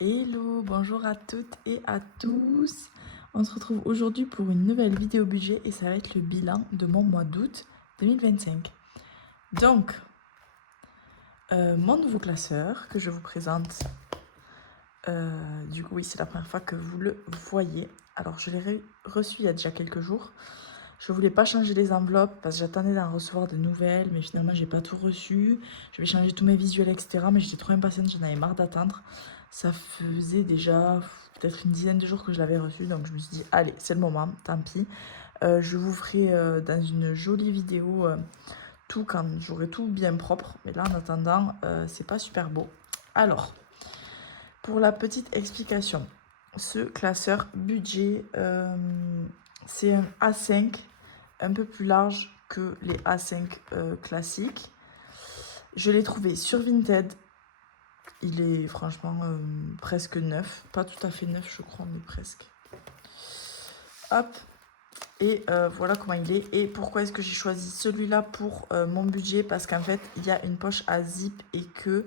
Hello, bonjour à toutes et à tous. On se retrouve aujourd'hui pour une nouvelle vidéo budget et ça va être le bilan de mon mois d'août 2025. Donc, mon nouveau classeur que je vous présente, du coup oui c'est la première fois que vous le voyez. Alors je l'ai reçu il y a déjà quelques jours. Je voulais pas changer les enveloppes parce que j'attendais d'en recevoir de nouvelles, mais finalement j'ai pas tout reçu. Je vais changer tous mes visuels, etc. Mais j'étais trop impatiente, j'en avais marre d'attendre. Ça faisait déjà peut-être une dizaine de jours que je l'avais reçu, donc je me suis dit, allez, c'est le moment, tant pis. Je vous ferai dans une jolie vidéo tout quand j'aurai tout bien propre. Mais là, en attendant, c'est pas super beau. Alors, pour la petite explication, ce classeur budget, c'est un A5 un peu plus large que les A5 classiques. Je l'ai trouvé sur Vinted. Il est franchement presque neuf. Pas tout à fait neuf, je crois, mais presque. Hop. Et voilà comment il est. Et pourquoi est-ce que j'ai choisi celui-là pour mon budget? Parce qu'en fait, il y a une poche à zip et que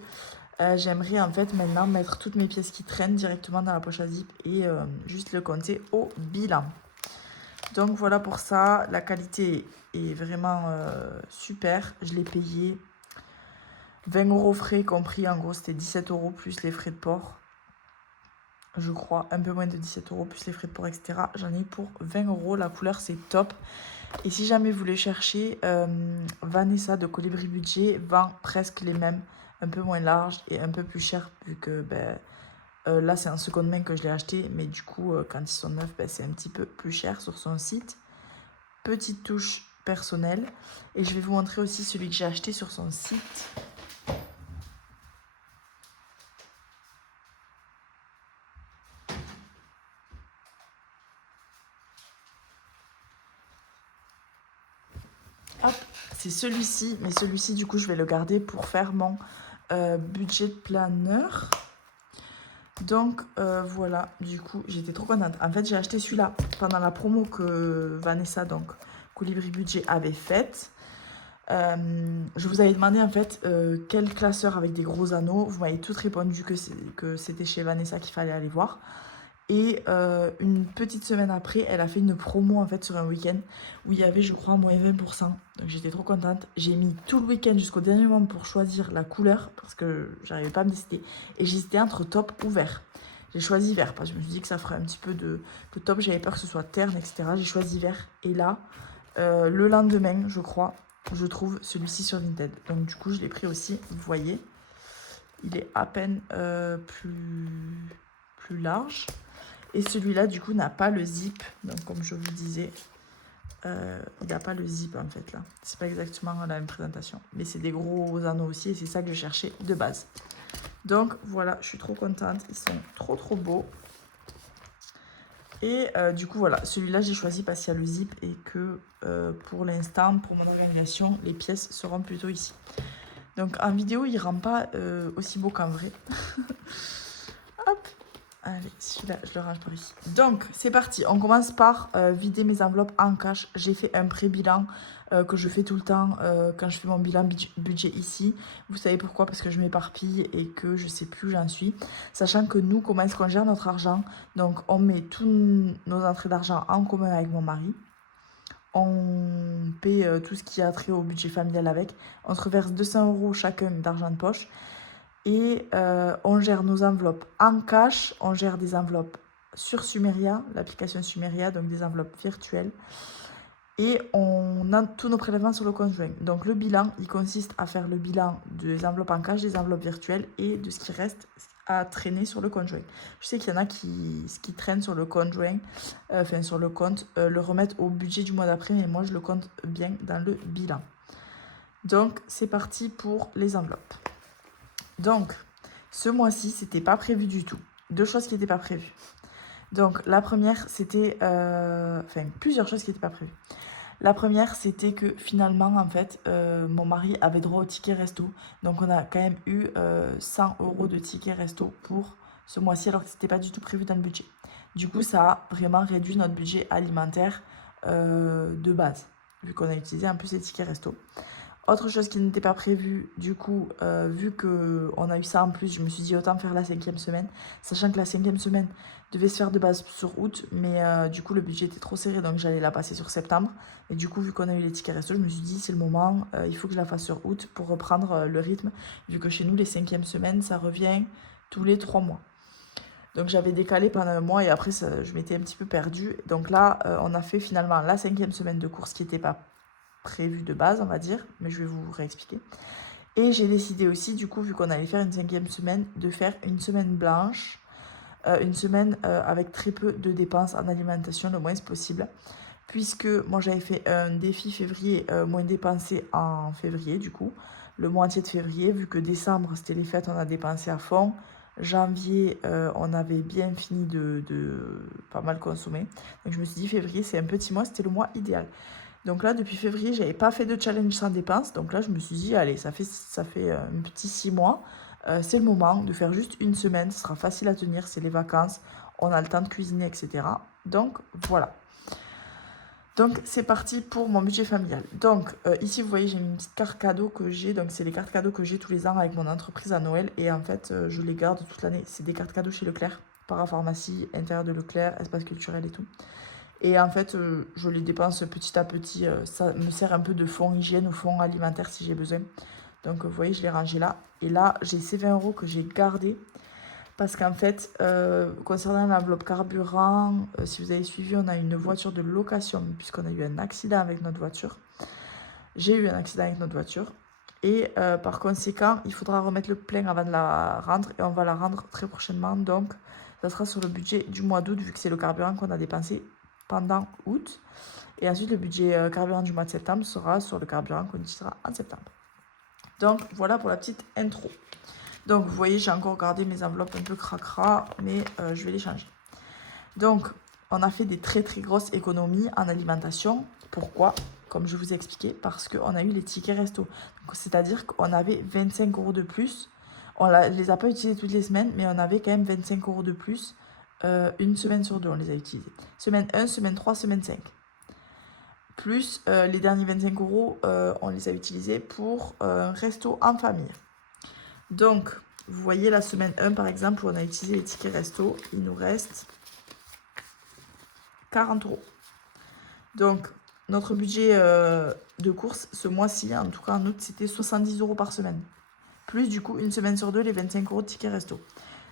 j'aimerais en fait maintenant mettre toutes mes pièces qui traînent directement dans la poche à zip et juste le compter au bilan. Donc voilà pour ça. La qualité est vraiment super. Je l'ai payé 20 € frais compris. En gros, c'était 17 € plus les frais de port. Je crois, un peu moins de 17 € plus les frais de port, etc. J'en ai eu pour 20 €. La couleur, c'est top. Et si jamais vous les cherchez, Vanessa de Colibri Budget vend presque les mêmes, un peu moins larges et un peu plus cher, vu que là, c'est en seconde main que je l'ai acheté. Mais du coup, quand ils sont neufs, c'est un petit peu plus cher sur son site. Petite touche personnelle. Et je vais vous montrer aussi celui que j'ai acheté sur son site. Hop, c'est celui-ci, mais celui-ci, du coup, je vais le garder pour faire mon budget planeur. Donc, voilà, du coup, j'étais trop contente. En fait, j'ai acheté celui-là pendant la promo que Vanessa, donc Colibri Budget, avait faite. Je vous avais demandé, en fait, quel classeur avec des gros anneaux. Vous m'avez toutes répondu que c'était chez Vanessa qu'il fallait aller voir. Et une petite semaine après, elle a fait une promo en fait sur un week-end où il y avait, je crois, moins 20%. Donc j'étais trop contente. J'ai mis tout le week-end jusqu'au dernier moment pour choisir la couleur parce que j'arrivais pas à me décider. Et j'hésitais entre taupe ou vert. J'ai choisi vert parce que je me suis dit que ça ferait un petit peu de taupe. J'avais peur que ce soit terne, etc. J'ai choisi vert. Et là, le lendemain, je crois, je trouve celui-ci sur Vinted. Donc du coup, je l'ai pris aussi. Vous voyez, il est à peine plus large. Et celui-là, du coup, n'a pas le zip. Donc, comme je vous disais, il n'a pas le zip, en fait, là. C'est pas exactement la même présentation. Mais c'est des gros anneaux aussi, et c'est ça que je cherchais de base. Donc, voilà, je suis trop contente. Ils sont trop, trop beaux. Et du coup, voilà, celui-là, j'ai choisi parce qu'il y a le zip et que, pour l'instant, pour mon organisation, les pièces seront plutôt ici. Donc, en vidéo, il ne rend pas aussi beau qu'en vrai. Hop. Allez, celui-là, je le range par ici. Donc, c'est parti. On commence par vider mes enveloppes en cash. J'ai fait un pré-bilan que je fais tout le temps quand je fais mon bilan budget ici. Vous savez pourquoi? Parce que je m'éparpille et que je ne sais plus où j'en suis. Sachant que nous, comment est-ce qu'on gère notre argent? Donc, on met tous nos entrées d'argent en commun avec mon mari. On paie tout ce qui a trait au budget familial avec. On se reverse 200 € chacun d'argent de poche. Et on gère nos enveloppes en cash, on gère des enveloppes sur Sumeria, l'application Sumeria, donc des enveloppes virtuelles. Et on a tous nos prélèvements sur le compte joint. Donc le bilan, il consiste à faire le bilan des enveloppes en cash, des enveloppes virtuelles et de ce qui reste à traîner sur le compte joint. Je sais qu'il y en a qui traînent sur le compte joint, enfin sur le compte, le remettent au budget du mois d'après, mais moi je le compte bien dans le bilan. Donc c'est parti pour les enveloppes. Donc, ce mois-ci, c'était pas prévu du tout. Deux choses qui n'étaient pas prévues. Donc, la première, c'était... plusieurs choses qui n'étaient pas prévues. La première, c'était que finalement, en fait, mon mari avait droit au ticket resto. Donc, on a quand même eu 100 € de ticket resto pour ce mois-ci, alors que ce n'était pas du tout prévu dans le budget. Du coup, ça a vraiment réduit notre budget alimentaire de base, vu qu'on a utilisé un peu ces tickets resto. Autre chose qui n'était pas prévue, du coup, vu qu'on a eu ça en plus, je me suis dit autant faire la 5e semaine, sachant que la 5e semaine devait se faire de base sur août, mais du coup le budget était trop serré, donc j'allais la passer sur septembre. Et du coup, vu qu'on a eu les tickets resto, je me suis dit c'est le moment, il faut que je la fasse sur août pour reprendre le rythme, vu que chez nous, les 5e semaines, ça revient tous les 3 mois. Donc j'avais décalé pendant un mois et après je m'étais un petit peu perdue. Donc là, on a fait finalement la 5e semaine de course qui n'était pas prévu de base, on va dire, mais je vais vous réexpliquer. Et j'ai décidé aussi, du coup, vu qu'on allait faire une 5e semaine, de faire une semaine blanche, une semaine avec très peu de dépenses en alimentation, le moins possible. Puisque moi j'avais fait un défi février moins dépensé en février, du coup, le mois entier de février, vu que décembre c'était les fêtes, on a dépensé à fond. Janvier, on avait bien fini de pas mal consommer. Donc je me suis dit février c'est un petit mois, c'était le mois idéal. Donc là, depuis février, j'avais pas fait de challenge sans dépenses. Donc là, je me suis dit, allez, ça fait un petit 6 mois. C'est le moment de faire juste une semaine. Ce sera facile à tenir, c'est les vacances. On a le temps de cuisiner, etc. Donc voilà. Donc c'est parti pour mon budget familial. Donc ici, vous voyez, j'ai une petite carte cadeau que j'ai. Donc c'est les cartes cadeaux que j'ai tous les ans avec mon entreprise à Noël. Et en fait, je les garde toute l'année. C'est des cartes cadeaux chez Leclerc, parapharmacie, intérieur de Leclerc, espace culturel et tout. Et en fait, je les dépense petit à petit. Ça me sert un peu de fonds hygiène ou fonds alimentaire si j'ai besoin. Donc, vous voyez, je l'ai rangé là. Et là, j'ai ces 20 € que j'ai gardés. Parce qu'en fait, concernant l'enveloppe carburant, si vous avez suivi, on a une voiture de location puisqu'on a eu un accident avec notre voiture. J'ai eu un accident avec notre voiture. Et par conséquent, il faudra remettre le plein avant de la rendre. Et on va la rendre très prochainement. Donc, ça sera sur le budget du mois d'août vu que c'est le carburant qu'on a dépensé pendant août. Et ensuite, le budget carburant du mois de septembre sera sur le carburant qu'on utilisera en septembre. Donc, voilà pour la petite intro. Donc, vous voyez, j'ai encore gardé mes enveloppes un peu cracra, mais je vais les changer. Donc, on a fait des très très grosses économies en alimentation. Pourquoi? Comme je vous ai expliqué, parce qu'on a eu les tickets resto. C'est-à-dire qu'on avait 25 € de plus. On ne les a pas utilisés toutes les semaines, mais on avait quand même 25 € de plus. Une semaine sur deux, on les a utilisés. Semaine 1, semaine 3, semaine 5. Plus les derniers 25 €, on les a utilisés pour un resto en famille. Donc, vous voyez la semaine 1, par exemple, où on a utilisé les tickets resto, il nous reste 40 €. Donc, notre budget de course ce mois-ci, en tout cas en août, c'était 70 € par semaine. Plus du coup, une semaine sur deux, les 25 € de tickets resto.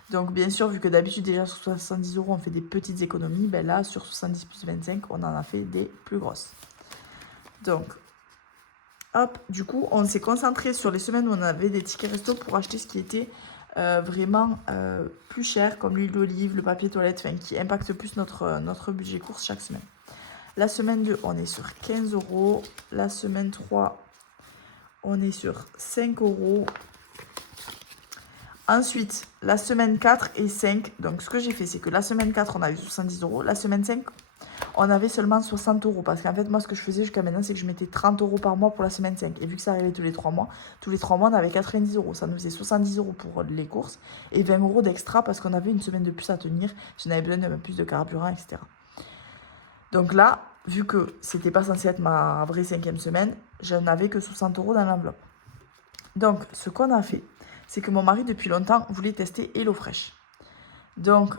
Donc, bien sûr, vu que d'habitude, déjà sur 70 € on fait des petites économies, ben là, sur 70 plus 25, on en a fait des plus grosses. Donc, hop, du coup, on s'est concentré sur les semaines où on avait des tickets resto pour acheter ce qui était vraiment plus cher, comme l'huile d'olive, le papier toilette, enfin, qui impacte plus notre budget course chaque semaine. La semaine 2, on est sur 15 €. La semaine 3, on est sur 5 €. Ensuite, la semaine 4 et 5. Donc, ce que j'ai fait, c'est que la semaine 4, on a eu 70 €. La semaine 5, on avait seulement 60 €. Parce qu'en fait, moi, ce que je faisais jusqu'à maintenant, c'est que je mettais 30 € par mois pour la semaine 5. Et vu que ça arrivait tous les 3 mois, on avait 90 €. Ça nous faisait 70 € pour les courses et 20 € d'extra parce qu'on avait une semaine de plus à tenir. Si on avait besoin de plus de carburant, etc. Donc là, vu que c'était pas censé être ma vraie 5e semaine, je n'avais que 60 € dans l'enveloppe. Donc, ce qu'on a fait, c'est que mon mari, depuis longtemps, voulait tester HelloFresh. Donc,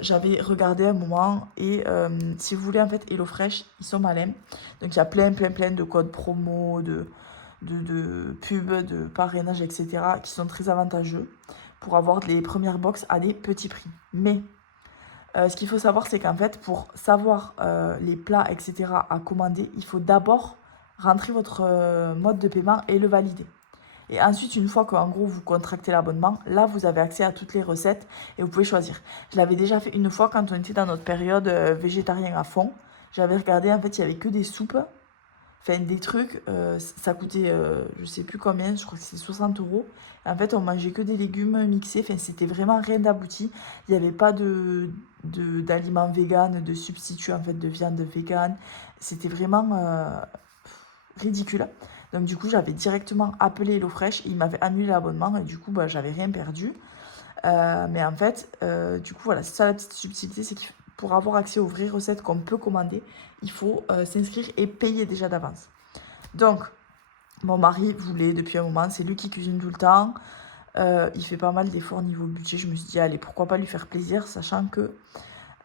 j'avais regardé un moment et si vous voulez, en fait, HelloFresh, ils sont malins. Donc, il y a plein de codes promo, de pubs, de parrainage, etc. qui sont très avantageux pour avoir les premières box à des petits prix. Mais ce qu'il faut savoir, c'est qu'en fait, pour savoir les plats, etc. à commander, il faut d'abord rentrer votre mode de paiement et le valider. Et ensuite, une fois qu'en gros, vous contractez l'abonnement, là, vous avez accès à toutes les recettes et vous pouvez choisir. Je l'avais déjà fait une fois quand on était dans notre période végétarien à fond. J'avais regardé, en fait, il n'y avait que des soupes. Enfin, des trucs, ça coûtait, je sais plus combien, je crois que c'est 60 €. Et en fait, on mangeait que des légumes mixés. Enfin, c'était vraiment rien d'abouti. Il n'y avait pas d'aliments véganes, de substituts, en fait, de viande végane. C'était vraiment ridicule. Donc, du coup, j'avais directement appelé HelloFresh. Et ils m'avaient annulé l'abonnement. Et du coup, bah, j'avais rien perdu. Mais en fait, du coup, voilà, c'est ça la petite subtilité, c'est que pour avoir accès aux vraies recettes qu'on peut commander, il faut s'inscrire et payer déjà d'avance. Donc, Mon mari voulait depuis un moment, c'est lui qui cuisine tout le temps. Il fait pas mal d'efforts niveau budget. Je me suis dit, allez, pourquoi pas lui faire plaisir, sachant que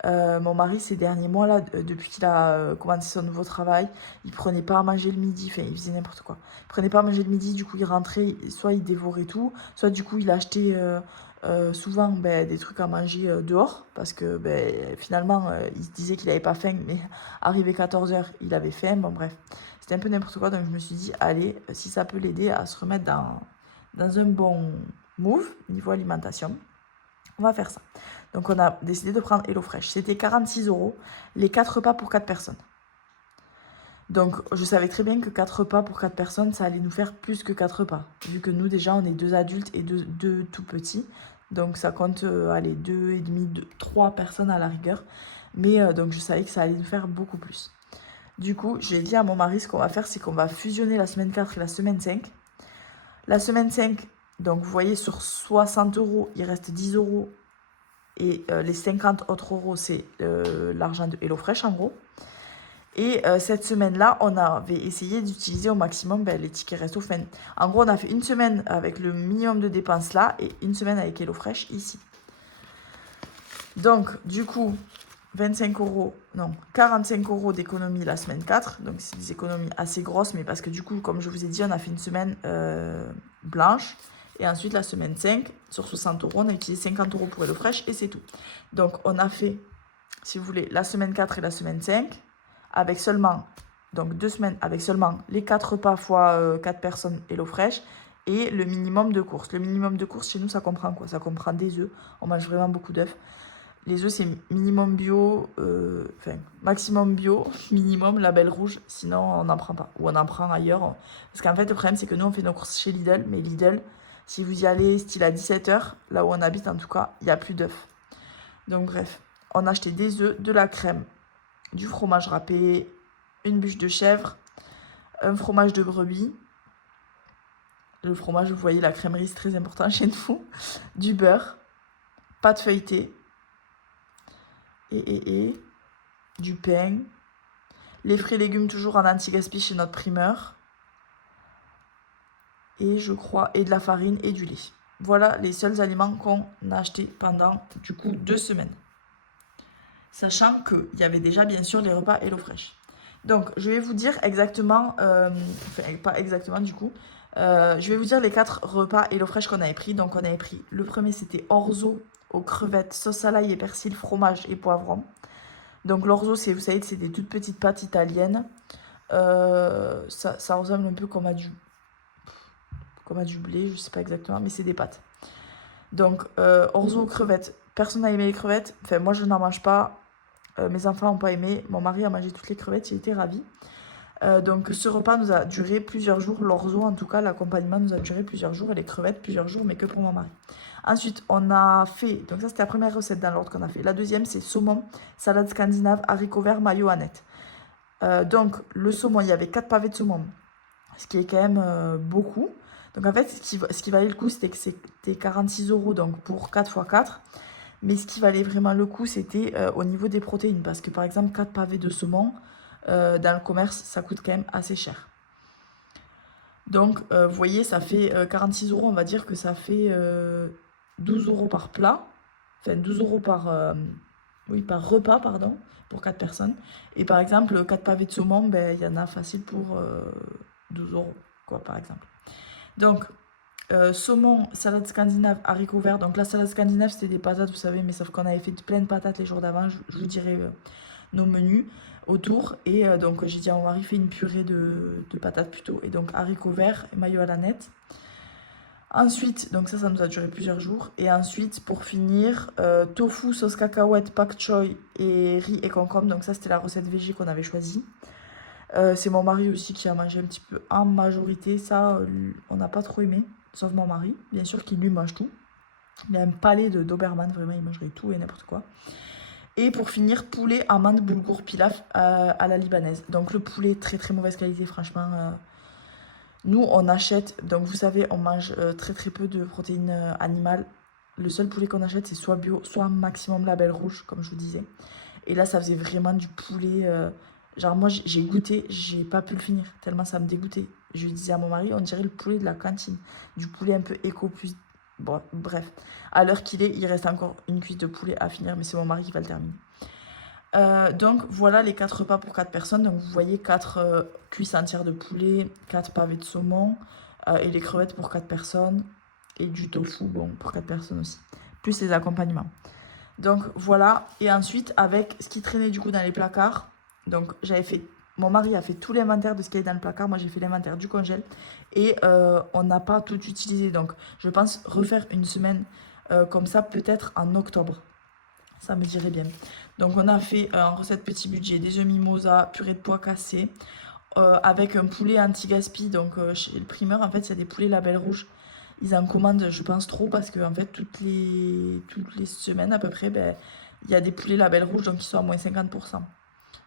mon mari, ces derniers mois, là, depuis qu'il a commencé son nouveau travail, il prenait pas à manger le midi, enfin, il faisait n'importe quoi. Il prenait pas à manger le midi, du coup, il rentrait, soit il dévorait tout, soit du coup, il achetait souvent des trucs à manger dehors, parce que finalement, il se disait qu'il avait pas faim, mais arrivé 14h, il avait faim, bon bref. C'était un peu n'importe quoi, donc je me suis dit, allez, si ça peut l'aider à se remettre dans un bon move niveau alimentation, on va faire ça. Donc on a décidé de prendre HelloFresh. C'était 46 €, les 4 repas pour 4 personnes. Donc je savais très bien que 4 repas pour 4 personnes, ça allait nous faire plus que 4 repas. Vu que nous déjà, on est 2 adultes et 2 tout petits. Donc ça compte, allez, 2,5, 3 personnes à la rigueur. Mais donc je savais que ça allait nous faire beaucoup plus. Du coup, j'ai dit à mon mari, ce qu'on va faire, c'est qu'on va fusionner la semaine 4 et la semaine 5. La semaine 5, donc vous voyez, sur 60 €, il reste 10 € et les 50 autres euros, c'est l'argent de HelloFresh en gros. Et cette semaine-là, on avait essayé d'utiliser au maximum les tickets resto. Enfin, en gros, on a fait une semaine avec le minimum de dépenses là et une semaine avec HelloFresh ici. Donc, du coup, 45 € d'économie la semaine 4. Donc, c'est des économies assez grosses, mais parce que du coup, comme je vous ai dit, on a fait une semaine blanche. Et ensuite, la semaine 5, sur 60 €, on a utilisé 50 € pour HelloFresh et c'est tout. Donc, on a fait, si vous voulez, la semaine 4 et la semaine 5, avec seulement, donc 2 semaines, avec seulement les 4 repas fois 4 personnes HelloFresh et le minimum de courses. Le minimum de courses, chez nous, ça comprend quoi? Ça comprend des œufs. On mange vraiment beaucoup d'œufs. Les œufs, c'est minimum bio, maximum bio, minimum label rouge, sinon on n'en prend pas. Ou on en prend ailleurs. Parce qu'en fait, le problème, c'est que nous, on fait nos courses chez Lidl, mais Lidl, si vous y allez, style à 17 h, là où on habite en tout cas, il n'y a plus d'œufs. Donc bref, on a acheté des œufs, de la crème, du fromage râpé, une bûche de chèvre, un fromage de brebis. Le fromage, vous voyez, la crèmerie, c'est très important chez nous. Du beurre, pâte feuilletée. Et du pain, les fruits et légumes toujours en anti-gaspi chez notre primeur, et je crois, et de la farine et du lait. Voilà les seuls aliments qu'on a achetés pendant du coup 2 semaines. Sachant qu'il y avait déjà bien sûr les repas HelloFresh. Donc je vais vous dire exactement, enfin pas exactement du coup, je vais vous dire les 4 repas HelloFresh qu'on avait pris. Donc on avait pris, le premier c'était orzo aux crevettes, sauce à l'ail et persil, fromage et poivron. Donc l'orzo, c'est, vous savez, c'est des toutes petites pâtes italiennes. Ça ressemble un peu comme à du blé, je sais pas exactement, mais c'est des pâtes. Donc orzo aux crevettes. Personne n'a aimé les crevettes. Enfin, moi, je n'en mange pas. Mes enfants n'ont pas aimé. Mon mari a mangé toutes les crevettes, il était ravi. Donc ce repas nous a duré plusieurs jours. L'orzo, en tout cas, l'accompagnement nous a duré plusieurs jours. Et les crevettes, plusieurs jours, mais que pour mon mari. Ensuite, on a fait, donc ça c'était la première recette dans l'ordre qu'on a fait. La deuxième, c'est saumon, salade scandinave, haricots verts, mayo, aneth. Donc le saumon, il y avait 4 pavés de saumon, ce qui est quand même beaucoup. Donc en fait, ce qui valait le coup, c'était que c'était 46 € donc pour 4 x 4. Mais ce qui valait vraiment le coup, c'était au niveau des protéines. Parce que par exemple, 4 pavés de saumon, dans le commerce, ça coûte quand même assez cher. Donc, vous voyez, ça fait 46 €, on va dire que ça fait 12 € par plat. Enfin, 12 € par repas, pardon, pour 4 personnes. Et par exemple, 4 pavés de saumon, il y en a facile pour 12 €, quoi, par exemple. Donc, saumon, salade scandinave, haricots verts. Donc, la salade scandinave, c'était des patates, vous savez, mais sauf qu'on avait fait plein de patates les jours d'avant. Je vous dirai nos menus autour. Et donc, j'ai dit à mon mari, fais une purée de patates plutôt. Et donc, haricots verts et mayo à la nette. Ensuite, donc ça nous a duré plusieurs jours. Et ensuite, pour finir, tofu, sauce cacahuète, pak choy et riz et concombre. Donc ça, c'était la recette végé qu'on avait choisie. C'est mon mari aussi qui a mangé un petit peu en majorité. Ça, on n'a pas trop aimé, sauf mon mari. Bien sûr qu'il lui mange tout. Il a un palais de Doberman, vraiment, il mangerait tout et n'importe quoi. Et pour finir, poulet, amande, boulgour, pilaf à la libanaise. Donc le poulet, très très mauvaise qualité, franchement. Nous, on achète, donc vous savez, on mange très très peu de protéines animales. Le seul poulet qu'on achète, c'est soit bio, soit maximum label rouge, comme je vous disais. Et là, ça faisait vraiment du poulet Genre moi j'ai goûté, j'ai pas pu le finir, tellement ça me dégoûtait. Je disais à mon mari, on dirait le poulet de la cantine. Du poulet un peu éco plus... Bon, bref, à l'heure qu'il est, il reste encore une cuisse de poulet à finir, mais c'est mon mari qui va le terminer. Donc voilà les 4 repas pour 4 personnes. Donc vous voyez 4 cuisses entières de poulet, 4 pavés de saumon et les crevettes pour 4 personnes et du tofu bon pour 4 personnes aussi, plus les accompagnements. Donc voilà, et ensuite avec ce qui traînait du coup dans les placards, donc j'avais fait, mon mari a fait tout l'inventaire de ce qui est dans le placard, moi j'ai fait l'inventaire du congèle et on n'a pas tout utilisé, donc je pense refaire une semaine comme ça peut-être en octobre. Ça me dirait bien. Donc on a fait en recette petit budget des œufs mimosa, purée de pois cassés, avec un poulet anti-gaspi. Donc chez le primeur, en fait, il y a des poulets label rouge. Ils en commandent, je pense, trop parce que en fait, toutes les semaines à peu près, ben, il y a des poulets label rouge donc qui sont à moins 50%.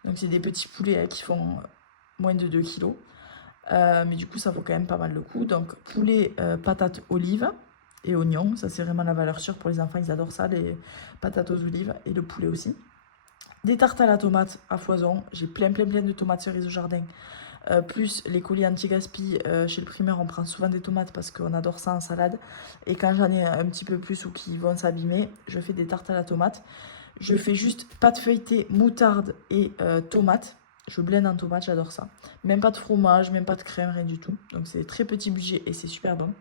Donc c'est des petits poulets qui font moins de 2 kilos. Mais du coup, ça vaut quand même pas mal le coup. Donc poulet, patates, olives et oignons. Ça, c'est vraiment la valeur sûre pour les enfants. Ils adorent ça, les patates aux olives et le poulet aussi. Des tartes à la tomate à foison. J'ai plein de tomates cerises au jardin. Plus les colis anti-gaspi. Chez le primeur, on prend souvent des tomates parce qu'on adore ça en salade. Et quand j'en ai un petit peu plus ou qui vont s'abîmer, je fais des tartes à la tomate. Je fais juste pâte feuilletée, moutarde et tomate. Je blende en tomate, j'adore ça. Même pas de fromage, même pas de crème, rien du tout. Donc c'est très petit budget et c'est super bon.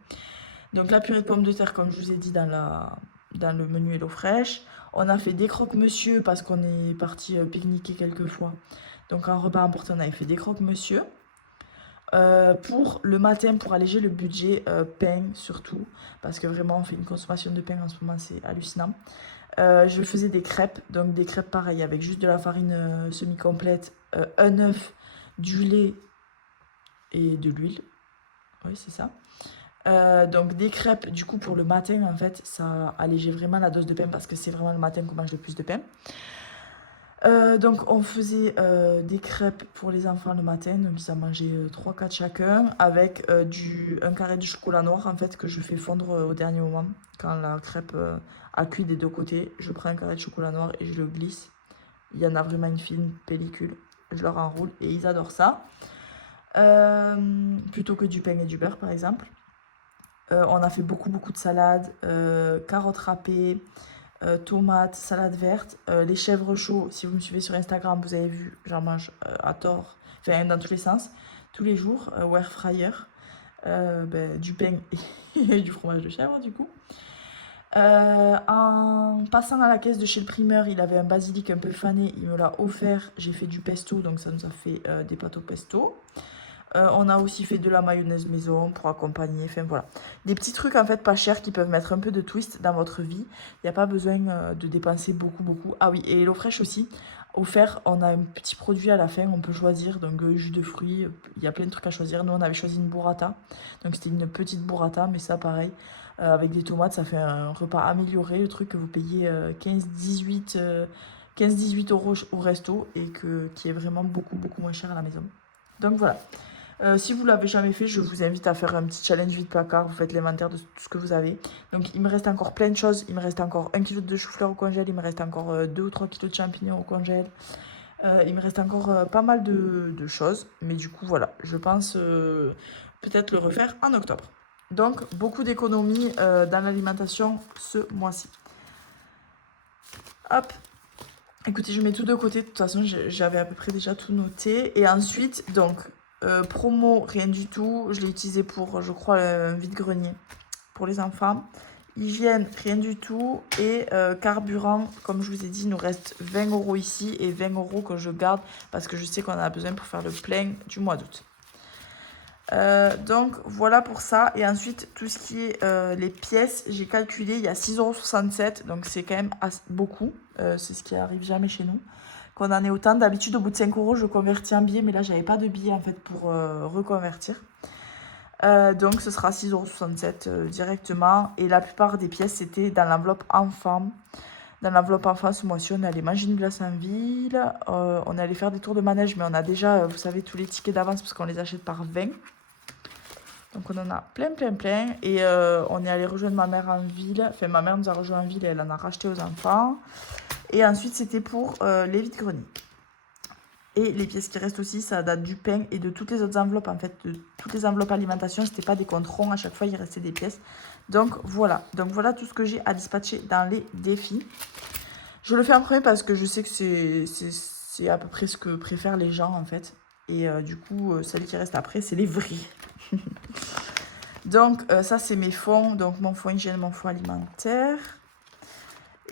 Donc la purée de pommes de terre, comme je vous ai dit dans le menu Hello Fresh. On a fait des croque-monsieur parce qu'on est parti pique-niquer quelques fois. Donc en repas important, on avait fait des croque-monsieur. Pour le matin, pour alléger le budget, pain surtout. Parce que vraiment, on fait une consommation de pain en ce moment, c'est hallucinant. Je faisais des crêpes, donc des crêpes pareilles avec juste de la farine semi-complète, un œuf, du lait et de l'huile. Oui, c'est ça. Donc des crêpes, du coup pour le matin en fait, ça allégeait vraiment la dose de pain parce que c'est vraiment le matin qu'on mange le plus de pain. Donc on faisait des crêpes pour les enfants le matin, donc ils en mangeaient 3-4 chacun, avec un carré de chocolat noir en fait que je fais fondre au dernier moment. Quand la crêpe a cuit des deux côtés, je prends un carré de chocolat noir et je le glisse. Il y en a vraiment une fine pellicule, je leur enroule et ils adorent ça. Plutôt que du pain et du beurre par exemple. On a fait beaucoup de salades, carottes râpées, tomates, salade verte, les chèvres chauds. Si vous me suivez sur Instagram, vous avez vu, j'en mange à tort, enfin dans tous les sens, tous les jours, au air fryer, du pain et du fromage de chèvre du coup. En passant à la caisse de chez le primeur, il avait un basilic un peu fané, il me l'a offert. J'ai fait du pesto, donc ça nous a fait des pâtes au pesto. On a aussi fait de la mayonnaise maison pour accompagner, enfin voilà. Des petits trucs en fait pas chers qui peuvent mettre un peu de twist dans votre vie. Il n'y a pas besoin de dépenser beaucoup. Ah oui, et HelloFresh aussi, offert, on a un petit produit à la fin, on peut choisir, donc jus de fruits, il y a plein de trucs à choisir. Nous on avait choisi une burrata, donc c'était une petite burrata, mais ça pareil, avec des tomates, ça fait un repas amélioré, le truc que vous payez 15-18 euros au resto et qui est vraiment beaucoup moins cher à la maison. Donc voilà. Si vous ne l'avez jamais fait, je vous invite à faire un petit challenge vide placard. Vous faites l'inventaire de tout ce que vous avez. Donc il me reste encore plein de choses. Il me reste encore 1 kg de chou-fleur au congèle. Il me reste encore 2 ou 3 kg de champignons au congèle. Il me reste encore pas mal de choses. Mais du coup, voilà. Je pense peut-être le refaire en octobre. Donc beaucoup d'économies dans l'alimentation ce mois-ci. Hop. Écoutez, je mets tout de côté. De toute façon, j'avais à peu près déjà tout noté. Et ensuite, donc... promo, rien du tout. Je l'ai utilisé pour, je crois, un vide-grenier pour les enfants. Hygiène, rien du tout. Et carburant, comme je vous ai dit, il nous reste 20 euros ici et 20 euros que je garde parce que je sais qu'on en a besoin pour faire le plein du mois d'août. Donc voilà pour ça. Et ensuite, tout ce qui est les pièces, j'ai calculé, il y a 6,67 €. Donc c'est quand même beaucoup. C'est ce qui arrive jamais chez nous. Qu'on en est autant. D'habitude, au bout de 5 euros, je convertis en billets, mais là, j'avais pas de billets en fait pour reconvertir. Donc, ce sera 6,67 € directement. Et la plupart des pièces, c'était dans l'enveloppe enfant. Dans l'enveloppe enfant, ce mois-ci, on est allé manger une glace en ville. On est allé faire des tours de manège, mais on a déjà, vous savez, tous les tickets d'avance parce qu'on les achète par 20. Donc, on en a plein. Et on est allé rejoindre ma mère en ville. Enfin, ma mère nous a rejoint en ville et elle en a racheté aux enfants. Et ensuite, c'était pour les vides-greniers. Et les pièces qui restent aussi, ça date du pain et de toutes les autres enveloppes. En fait, de toutes les enveloppes alimentation, c'était pas des comptes ronds. À chaque fois, il restait des pièces. Donc, voilà. Donc, voilà tout ce que j'ai à dispatcher dans les défis. Je le fais en premier parce que je sais que c'est à peu près ce que préfèrent les gens, en fait. Et du coup, celles qui restent après, c'est les vrais. Donc, ça, c'est mes fonds. Donc, mon fonds hygiène, mon fonds alimentaire.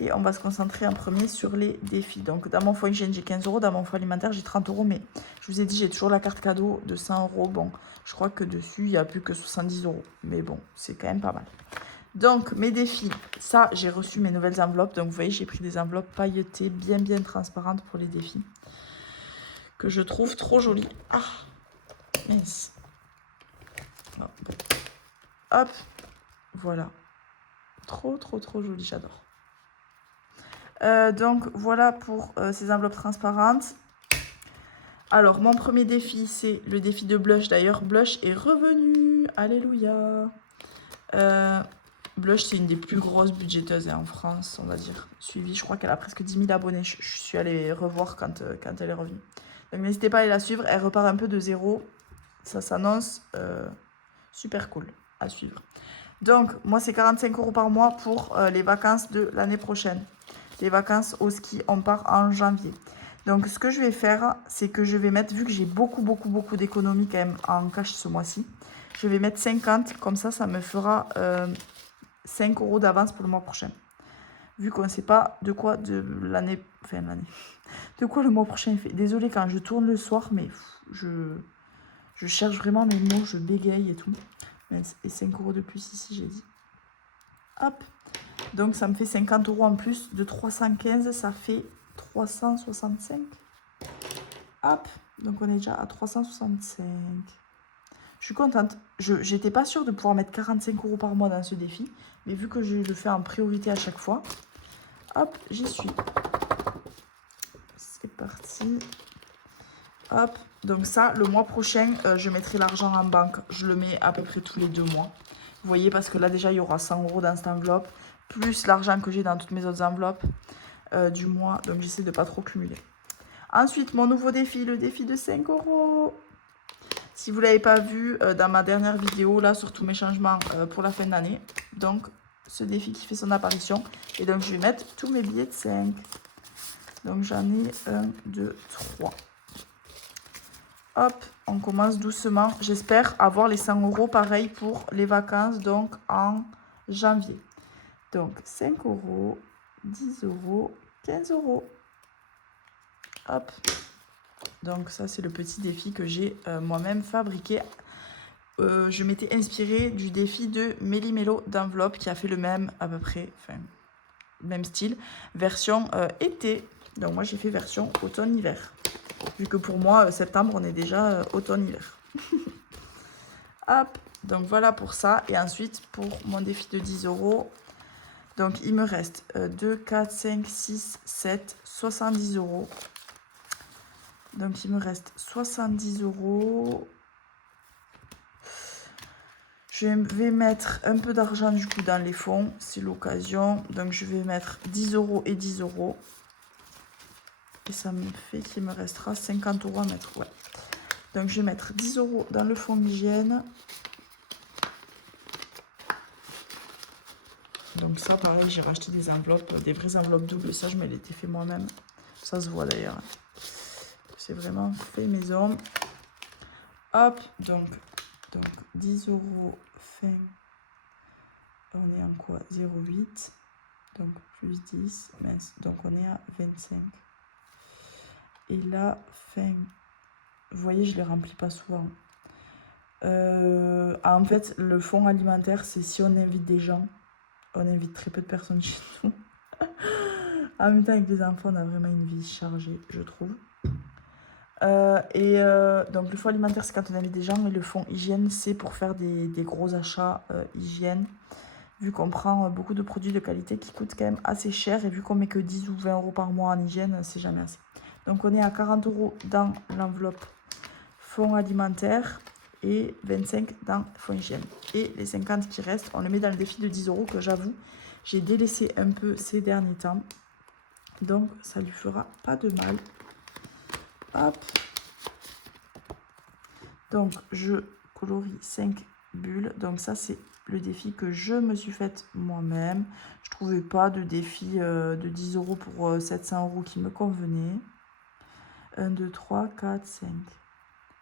Et on va se concentrer en premier sur les défis. Donc, dans mon fonds hygiène, j'ai 15 €. Dans mon fonds alimentaire, j'ai 30 €. Mais je vous ai dit, j'ai toujours la carte cadeau de 100 €. Bon, je crois que dessus, il n'y a plus que 70 €. Mais bon, c'est quand même pas mal. Donc, mes défis. Ça, j'ai reçu mes nouvelles enveloppes. Donc, vous voyez, j'ai pris des enveloppes pailletées, bien transparentes pour les défis. Que je trouve trop jolies. Ah, mince. Oh, bon. Hop, voilà. Trop joli, j'adore. Donc voilà pour ces enveloppes transparentes. Alors mon premier défi, c'est le défi de Blush. D'ailleurs, Blush est revenu. Alléluia. Blush, c'est une des plus grosses budgéteuses en France, on va dire. Suivie, je crois qu'elle a presque 10 000 abonnés. Je suis allée revoir quand elle est revenue. Donc n'hésitez pas à aller la suivre. Elle repart un peu de zéro. Ça s'annonce super cool à suivre. Donc moi, c'est 45 € par mois pour les vacances de l'année prochaine. Les vacances au ski, on part en janvier. Donc, ce que je vais faire, c'est que je vais mettre, vu que j'ai beaucoup d'économies quand même en cash ce mois-ci, je vais mettre 50, comme ça me fera 5 € d'avance pour le mois prochain. Vu qu'on ne sait pas de quoi de l'année, de quoi le mois prochain fait. Désolée quand je tourne le soir, mais je cherche vraiment mes mots, je bégaye et tout. Et 5 € de plus ici, j'ai dit. Hop. Donc, ça me fait 50 € en plus de 315, ça fait 365. Hop, donc on est déjà à 365. Je suis contente. J'étais pas sûre de pouvoir mettre 45 € par mois dans ce défi, mais vu que je le fais en priorité à chaque fois, hop, j'y suis. C'est parti. Hop, donc ça, le mois prochain, je mettrai l'argent en banque. Je le mets à peu près tous les 2 mois. Vous voyez, parce que là, déjà, il y aura 100 € dans cette enveloppe, plus l'argent que j'ai dans toutes mes autres enveloppes du mois. Donc, j'essaie de ne pas trop cumuler. Ensuite, mon nouveau défi, le défi de 5 €. Si vous ne l'avez pas vu dans ma dernière vidéo, là, sur tous mes changements pour la fin de l'année. Donc, ce défi qui fait son apparition. Et donc, je vais mettre tous mes billets de 5. Donc, j'en ai 1, 2, 3. Hop, on commence doucement. J'espère avoir les 100 € pareil pour les vacances, donc en janvier. Donc 5 €, 10 €, 15 €. Hop. Donc ça, c'est le petit défi que j'ai moi-même fabriqué. Je m'étais inspirée du défi de Méli Mélo d'enveloppe qui a fait le même à peu près, enfin, même style, version été. Donc moi, j'ai fait version automne-hiver. Vu que pour moi, septembre, on est déjà automne-hiver. Hop, donc voilà pour ça. Et ensuite, pour mon défi de 10 €, donc il me reste 2, 4, 5, 6, 7, 70 €. Donc il me reste 70 €. Je vais mettre un peu d'argent du coup dans les fonds, c'est l'occasion. Donc je vais mettre 10 € et 10 €. Et ça me fait qu'il me restera 50 € à mettre. Ouais. Donc je vais mettre 10 € dans le fonds hygiène. Donc ça pareil, j'ai racheté des enveloppes, des vraies enveloppes doubles. Ça je me l'étais fait moi-même. Ça se voit d'ailleurs. C'est vraiment fait maison. Hop, donc 10 € fin. On est en quoi? 0,8. Donc plus 10. Mince. Donc on est à 25. Et là, fin. Vous voyez, je ne les remplis pas souvent. En fait, le fonds alimentaire, c'est si on invite des gens. On invite très peu de personnes chez nous. En même temps, avec les enfants, on a vraiment une vie chargée, je trouve. Donc, le fonds alimentaire, c'est quand on invite des gens. Et le fonds hygiène, c'est pour faire des gros achats hygiène. Vu qu'on prend beaucoup de produits de qualité qui coûtent quand même assez cher. Et vu qu'on met que 10 ou 20 € par mois en hygiène, c'est jamais assez. Donc, on est à 40 € dans l'enveloppe fonds alimentaire et 25 dans fonds hygiène. Et les 50 qui restent, on les met dans le défi de 10 € que j'avoue, j'ai délaissé un peu ces derniers temps. Donc, ça lui fera pas de mal. Hop. Donc, je colorie 5 bulles. Donc, ça, c'est le défi que je me suis fait moi-même. Je trouvais pas de défi de 10 € pour 700 € qui me convenait. 1, 2, 3, 4, 5.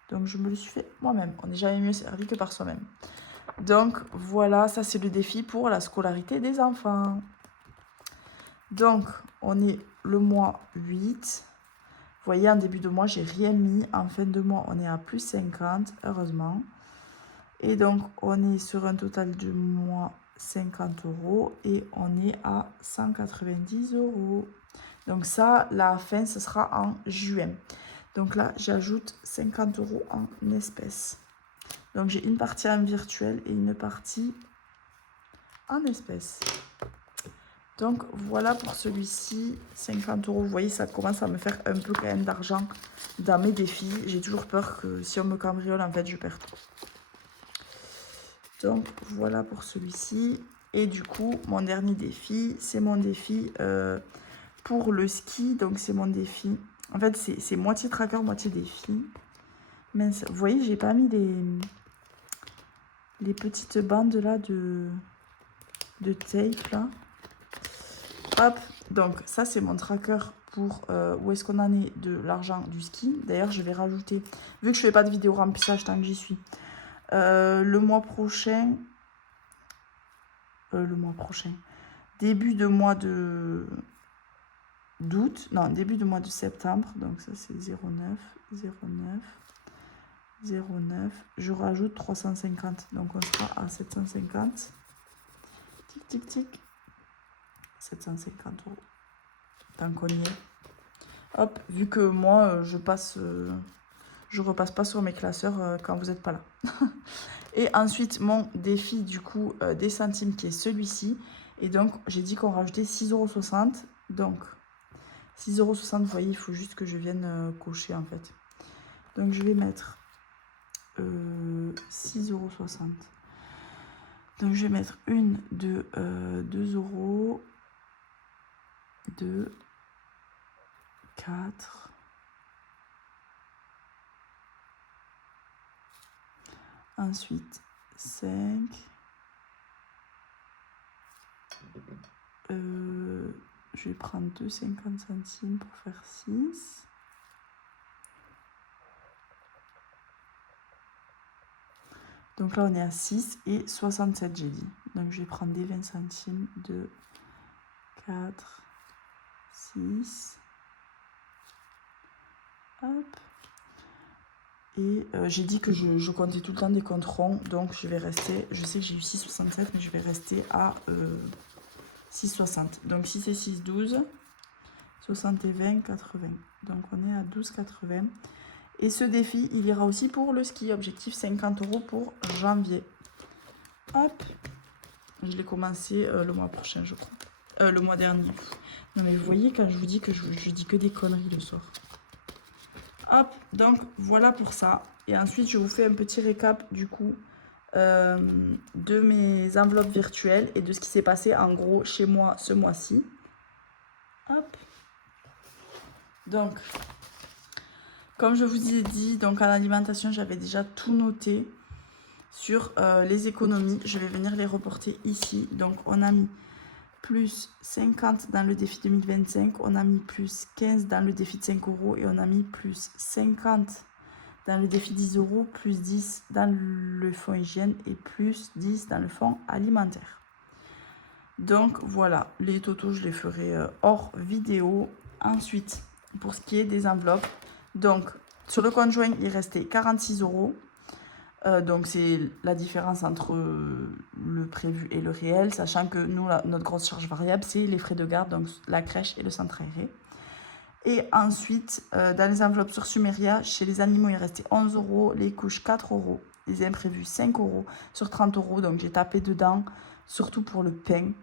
Donc, je me le suis fait moi-même. On n'est jamais mieux servi que par soi-même. Donc, voilà, ça, c'est le défi pour la scolarité des enfants. Donc, on est le mois 8. Vous voyez, en début de mois, j'ai rien mis. En fin de mois, on est à plus 50, heureusement. Et donc, on est sur un total du mois 50 € et on est à 190 €. Donc ça, la fin, ce sera en juin. Donc là, j'ajoute 50 € en espèces. Donc j'ai une partie en virtuel et une partie en espèces. Donc voilà pour celui-ci, 50 €. Vous voyez, ça commence à me faire un peu quand même d'argent dans mes défis. J'ai toujours peur que si on me cambriole, en fait, je perds tout. Donc voilà pour celui-ci. Et du coup, mon dernier défi, c'est mon défi pour le ski. Donc c'est mon défi. En fait, c'est moitié tracker, moitié défi. Mais vous voyez, j'ai pas mis les petites bandes là de tape là. Hop, donc ça c'est mon tracker pour où est-ce qu'on en est de l'argent du ski. D'ailleurs, je vais rajouter, vu que je fais pas de vidéo remplissage tant que j'y suis, le mois prochain, début de mois d'août, non, début de mois de septembre, donc ça c'est 09, 09, 09, je rajoute 350, donc on sera à 750, tic tic tic, 750 €, tant qu'on y est. Hop, vu que moi je repasse pas sur mes classeurs quand vous n'êtes pas là. Et ensuite, mon défi du coup des centimes qui est celui-ci. Et donc, j'ai dit qu'on rajoutait 6,60 €. Donc, 6,60 €, vous voyez, il faut juste que je vienne cocher en fait. Donc, je vais mettre 6,60 €. Donc, je vais mettre une de 2 €, 2, 4... Ensuite, 5. Je vais prendre 2,50 centimes pour faire 6. Donc là, on est à 6 et 67, j'ai dit. Donc, je vais prendre des 20 centimes. 2, 4, 6. Hop. Et j'ai dit que je comptais tout le temps des comptes ronds, donc je vais rester, je sais que j'ai eu 6,67, mais je vais rester à 6,60. Donc si c'est 6,12, 60 et 20, 80. Donc on est à 12,80. Et ce défi, il ira aussi pour le ski, objectif 50 € pour janvier. Hop, je l'ai commencé le mois prochain, je crois. Le mois dernier. Non mais vous voyez, quand je vous dis que je dis que des conneries le soir. Hop, donc voilà pour ça. Et ensuite, je vous fais un petit récap du coup de mes enveloppes virtuelles et de ce qui s'est passé en gros chez moi ce mois-ci. Hop. Donc, comme je vous ai dit, donc en alimentation, j'avais déjà tout noté sur les économies. Je vais venir les reporter ici. Donc, on a mis plus 50 dans le défi 2025, on a mis plus 15 dans le défi de 5 € et on a mis plus 50 dans le défi 10 €, plus 10 dans le fonds hygiène et plus 10 dans le fonds alimentaire. Donc voilà, les totaux je les ferai hors vidéo. Ensuite, pour ce qui est des enveloppes, donc sur le compte joint il restait 46 €. Donc c'est la différence entre le prévu et le réel, sachant que nous, notre grosse charge variable, c'est les frais de garde, donc la crèche et le centre aéré. Et ensuite, dans les enveloppes sur Sumeria, chez les animaux, il restait 11 €, les couches 4 €, les imprévus 5 € sur 30 €, donc j'ai tapé dedans, surtout pour le pain.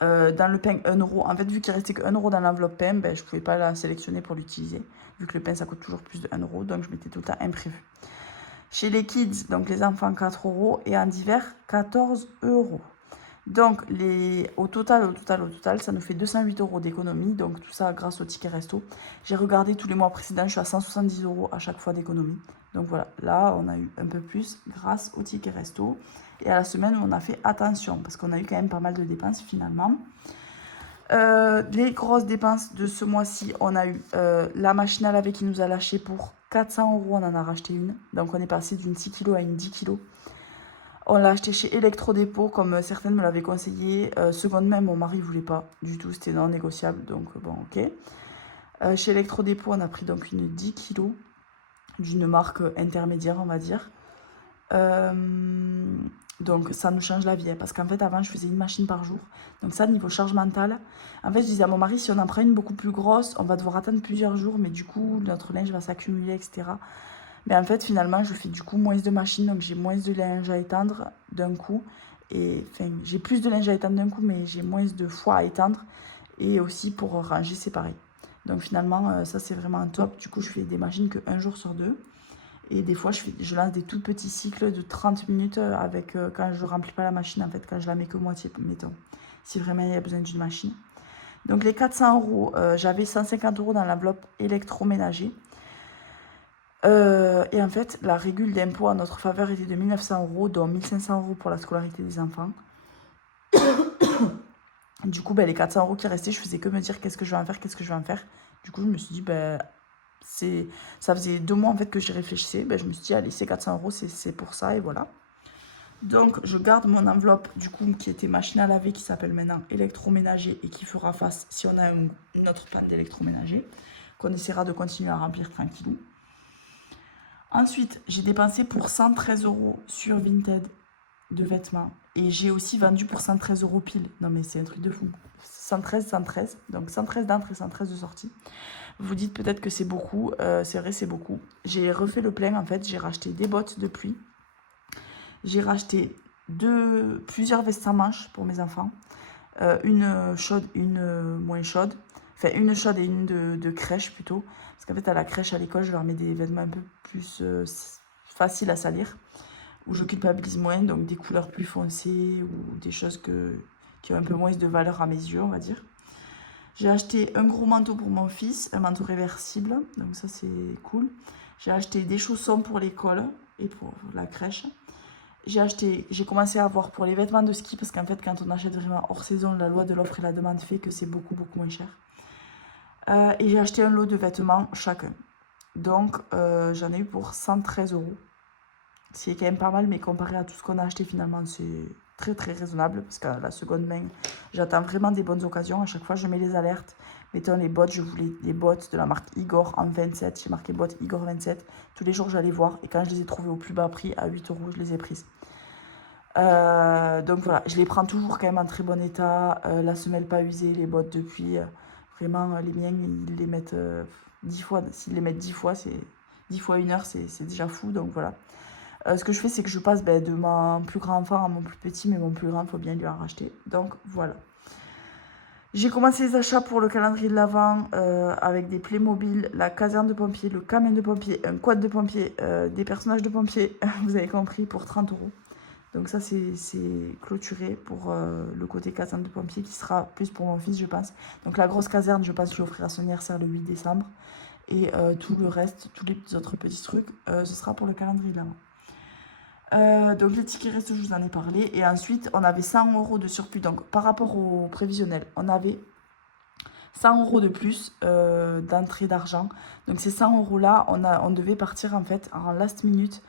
Dans le pain, 1 €. En fait, vu qu'il restait que 1 € dans l'enveloppe pain, ben, je ne pouvais pas la sélectionner pour l'utiliser, vu que le pain, ça coûte toujours plus de 1 €, donc je mettais tout le temps imprévu. Chez les kids, donc les enfants 4 € et en divers 14 €. Donc, au total, ça nous fait 208 € d'économie. Donc, tout ça grâce au ticket resto. J'ai regardé tous les mois précédents, je suis à 170 € à chaque fois d'économie. Donc, voilà, là, on a eu un peu plus grâce au ticket resto. Et à la semaine où on a fait attention, parce qu'on a eu quand même pas mal de dépenses finalement. Les grosses dépenses de ce mois-ci, on a eu la machine à laver qui nous a lâché pour 400 €, on en a racheté une. Donc, on est passé d'une 6 kg à une 10 kg. On l'a acheté chez Electrodépôt, comme certaines me l'avaient conseillé. Seconde main, mon mari ne voulait pas du tout, c'était non négociable, donc bon, ok. Chez Electrodépôt, on a pris donc une 10 kg d'une marque intermédiaire, on va dire. Donc ça nous change la vie, parce qu'en fait, avant, je faisais une machine par jour. Donc ça, niveau charge mentale, en fait, je disais à mon mari, si on en prend une beaucoup plus grosse, on va devoir attendre plusieurs jours, mais du coup, notre linge va s'accumuler, etc. Mais en fait, finalement, je fais du coup moins de machines, donc j'ai moins de linge à étendre d'un coup. Et enfin, j'ai plus de linge à étendre d'un coup, mais j'ai moins de fois à étendre. Et aussi pour ranger, c'est pareil. Donc finalement, ça c'est vraiment top. Du coup, je fais des machines que 1 jour sur 2. Et des fois, je lance des tout petits cycles de 30 minutes avec quand je ne remplis pas la machine, en fait, quand je la mets que moitié, mettons. Si vraiment il y a besoin d'une machine. Donc les 400 €, j'avais 150 € dans l'enveloppe électroménager. Et en fait, la régule d'impôt en notre faveur était de 1900 €, dont 1500 € pour la scolarité des enfants. Du coup, les 400 € qui restaient, je faisais que me dire qu'est-ce que je vais en faire, qu'est-ce que je vais en faire. Du coup, je me suis dit, ça faisait 2 mois en fait que j'y réfléchissais. Je me suis dit, allez, ces 400 €, c'est pour ça, et voilà. Donc, je garde mon enveloppe, du coup, qui était machine à laver, qui s'appelle maintenant électroménager, et qui fera face si on a une autre panne d'électroménager, qu'on essaiera de continuer à remplir tranquillou. Ensuite, j'ai dépensé pour 113 € sur Vinted de vêtements. Et j'ai aussi vendu pour 113 € pile. Non mais c'est un truc de fou. 113. Donc 113 d'entrée, 113 de sortie. Vous vous dites peut-être que c'est beaucoup. C'est vrai, c'est beaucoup. J'ai refait le plein en fait. J'ai racheté des bottes de pluie. J'ai racheté plusieurs vestes sans manches pour mes enfants. Une chaude, une moins chaude. Enfin, une chaude et une de crèche plutôt. Parce qu'en fait, à la crèche, à l'école, je leur mets des vêtements un peu plus faciles à salir. Où je culpabilise moins, donc des couleurs plus foncées ou des choses qui ont un peu moins de valeur à mes yeux, on va dire. J'ai acheté un gros manteau pour mon fils, un manteau réversible, donc ça c'est cool. J'ai acheté des chaussons pour l'école et pour la crèche. J'ai commencé à avoir pour les vêtements de ski, parce qu'en fait, quand on achète vraiment hors saison, la loi de l'offre et la demande fait que c'est beaucoup, beaucoup moins cher. Et j'ai acheté un lot de vêtements chacun. Donc, j'en ai eu pour 113 €. C'est quand même pas mal, mais comparé à tout ce qu'on a acheté, finalement, c'est très, très raisonnable. Parce qu'à la seconde main, j'attends vraiment des bonnes occasions. À chaque fois, je mets les alertes. Mettons les bottes, je voulais des bottes de la marque Igor en 27. J'ai marqué bottes Igor 27. Tous les jours, j'allais voir. Et quand je les ai trouvées au plus bas prix, à 8 €, je les ai prises. Donc voilà, je les prends toujours quand même en très bon état. La semelle pas usée, les bottes depuis. Vraiment, les miens, ils les mettent 10 fois. S'ils les mettent 10 fois, c'est 10 fois 1 heure, c'est déjà fou. Donc voilà. Ce que je fais, c'est que je passe de mon plus grand enfant à mon plus petit, mais mon plus grand, il faut bien lui en racheter. Donc voilà. J'ai commencé les achats pour le calendrier de l'Avent avec des Playmobil, la caserne de pompiers, le camion de pompiers, un quad de pompiers, des personnages de pompiers, vous avez compris, pour 30 €. Donc ça, c'est clôturé pour le côté caserne de pompiers qui sera plus pour mon fils, je pense. Donc la grosse caserne, je pense que je l'offrirai à son anniversaire le 8 décembre. Et tout le reste, tous les autres petits trucs, ce sera pour le calendrier de l'Avent. Donc les tickets resto, je vous en ai parlé. Et ensuite, on avait 100 € de surplus. Donc par rapport au prévisionnel, on avait 100 € de plus d'entrée d'argent. Donc ces 100 € là, on devait partir en fait en last minute.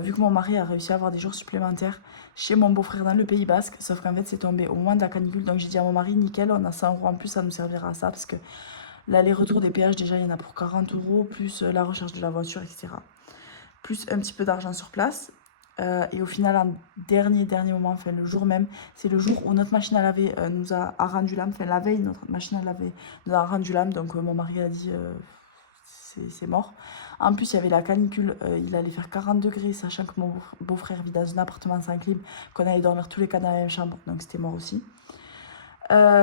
Vu que mon mari a réussi à avoir des jours supplémentaires chez mon beau-frère dans le Pays Basque. Sauf qu'en fait, c'est tombé au moment de la canicule. Donc j'ai dit à mon mari, nickel, on a 100 € en plus, ça nous servira à ça. Parce que l'aller-retour des péages, déjà, il y en a pour 40 €, plus la recherche de la voiture, etc. Plus un petit peu d'argent sur place. Et au final, en dernier moment, enfin le jour même, c'est le jour où notre machine à laver nous a rendu l'âme. Enfin la veille, notre machine à laver nous a rendu l'âme. Donc mon mari a dit c'est mort. En plus, il y avait la canicule. Il allait faire 40 degrés, sachant que mon beau-frère vit dans un appartement sans clim, qu'on allait dormir tous les quatre dans la même chambre. Donc c'était mort aussi.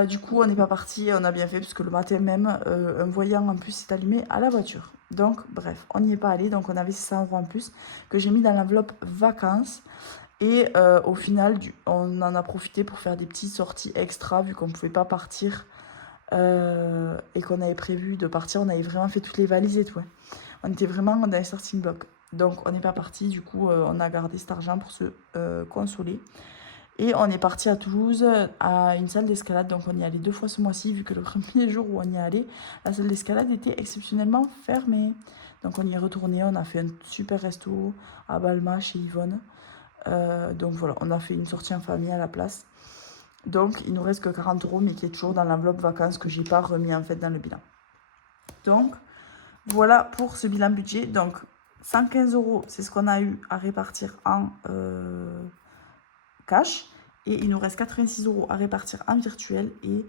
Du coup, on n'est pas parti, on a bien fait, parce que le matin même, un voyant en plus s'est allumé à la voiture. Donc, bref, on n'y est pas allé, donc on avait 100 € en plus que j'ai mis dans l'enveloppe vacances. Et au final, on en a profité pour faire des petites sorties extra, vu qu'on ne pouvait pas partir et qu'on avait prévu de partir. On avait vraiment fait toutes les valises et tout. Ouais. On était vraiment dans les starting blocks. Donc, on n'est pas parti. Du coup, on a gardé cet argent pour se consoler. Et on est parti à Toulouse à une salle d'escalade. Donc, on y allait 2 fois ce mois-ci, vu que le premier jour où on y allait, la salle d'escalade était exceptionnellement fermée. Donc, on y est retourné. On a fait un super resto à Balma chez Yvonne. Donc voilà, on a fait une sortie en famille à la place. Donc il nous reste que 40 €, mais qui est toujours dans l'enveloppe vacances que j'ai pas remis en fait dans le bilan. Donc voilà pour ce bilan budget. Donc 115 €, c'est ce qu'on a eu à répartir en cash. Et il nous reste 86 € à répartir en virtuel. Et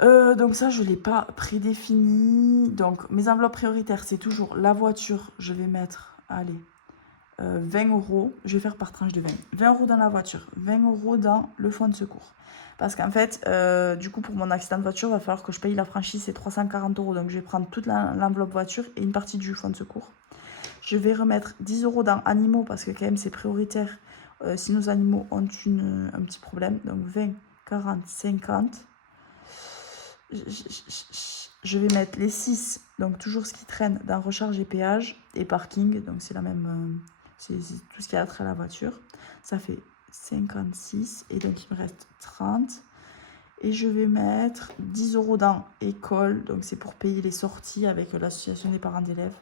donc ça, je ne l'ai pas prédéfini. Donc mes enveloppes prioritaires, c'est toujours la voiture. Je vais mettre, allez, 20 €, je vais faire par tranche de 20. 20 € dans la voiture, 20 € dans le fonds de secours. Parce qu'en fait, du coup, pour mon accident de voiture, il va falloir que je paye la franchise, c'est 340 €. Donc, je vais prendre toute l'enveloppe voiture et une partie du fonds de secours. Je vais remettre 10 € dans animaux parce que quand même, c'est prioritaire si nos animaux ont un petit problème. Donc, 20, 40, 50. Je vais mettre les 6, donc toujours ce qui traîne dans recharge et péage et parking. Donc, c'est la même... c'est tout ce qui a trait à la voiture. Ça fait 56 et donc il me reste 30. Et je vais mettre 10 € dans école. Donc c'est pour payer les sorties avec l'association des parents d'élèves.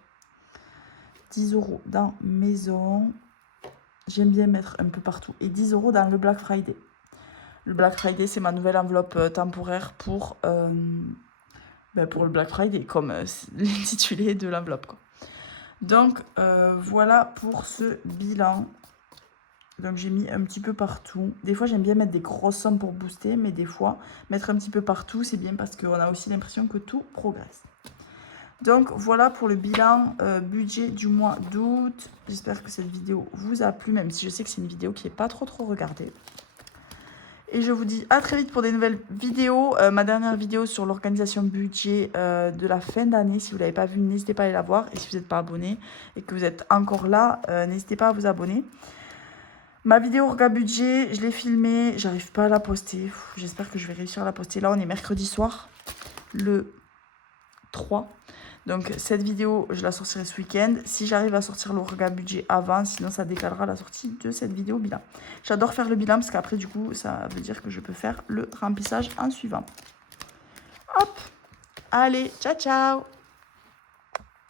10 € dans maison. J'aime bien mettre un peu partout. Et 10 € dans le Black Friday. Le Black Friday, c'est ma nouvelle enveloppe temporaire pour le Black Friday, comme l'intitulé de l'enveloppe, quoi. Donc, voilà pour ce bilan. Donc, j'ai mis un petit peu partout. Des fois, j'aime bien mettre des grosses sommes pour booster, mais des fois, mettre un petit peu partout, c'est bien parce qu'on a aussi l'impression que tout progresse. Donc, voilà pour le bilan budget du mois d'août. J'espère que cette vidéo vous a plu, même si je sais que c'est une vidéo qui n'est pas trop regardée. Et je vous dis à très vite pour des nouvelles vidéos. Ma dernière vidéo sur l'organisation budget de la fin d'année. Si vous ne l'avez pas vue, n'hésitez pas à aller la voir. Et si vous n'êtes pas abonné et que vous êtes encore là, n'hésitez pas à vous abonner. Ma vidéo orga budget, je l'ai filmée. J'arrive pas à la poster. J'espère que je vais réussir à la poster. Là, on est mercredi soir, le 3. Donc cette vidéo, je la sortirai ce week-end. Si j'arrive à sortir l'orga budget avant, sinon ça décalera la sortie de cette vidéo bilan. J'adore faire le bilan parce qu'après du coup, ça veut dire que je peux faire le remplissage en suivant. Hop, allez, ciao ciao.